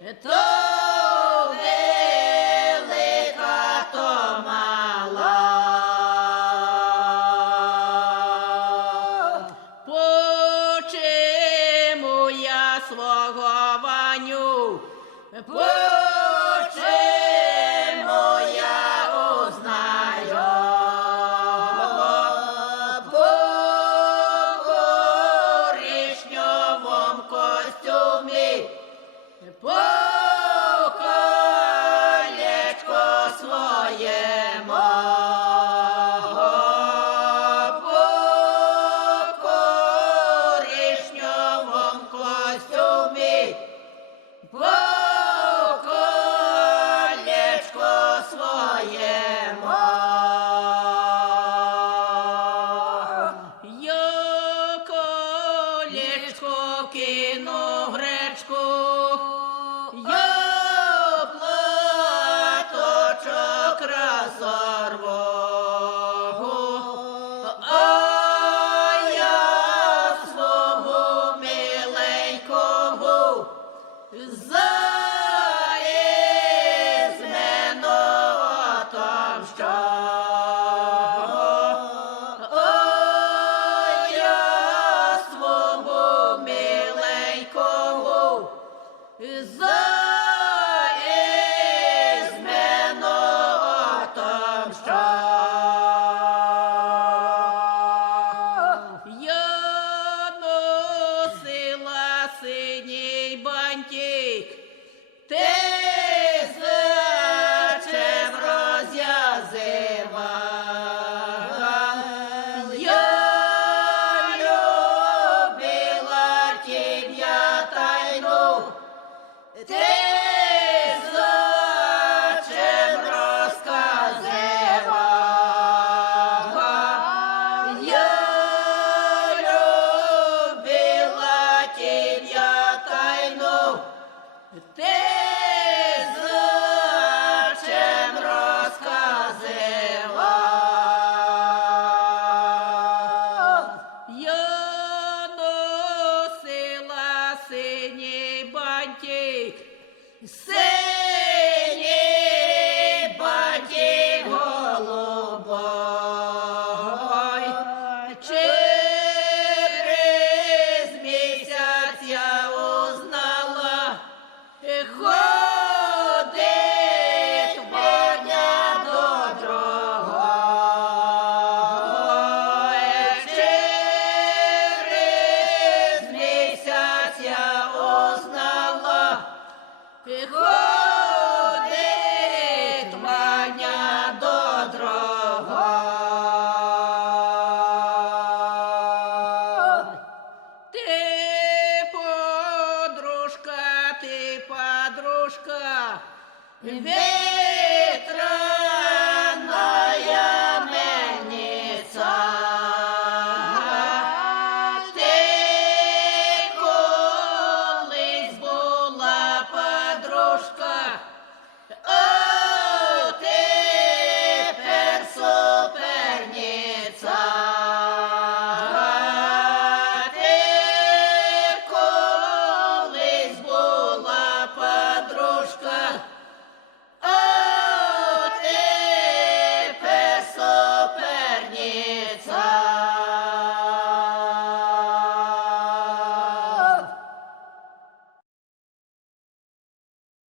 То велика, то мала. Почему я свого Ваню, почему я узнаю? По коричневом костюме, по колечко своєму, по коричневом костюме, по колечко своєму. Я колечко кину в речку, я платочок розорву, а я свого миленького за ізмену отомщу. Я свого миленького за ізмену отомщу. Я носила синій бантик, ти зачем роз'язила? Я любила тебя тайну, ти зачем розказила? Я любила тебя тайну, ти зачем розказила? Я носила синій бантик, синій бантик голубой. Через місяць я узнала, ходить Ваня до другої. Через місяць я узнала, ходить Ваня до другої. Ти подружка, ветреная мельниця. Ти колись була подружка, а тепер суперниця. Ти колись була подружка, а тепер суперниця.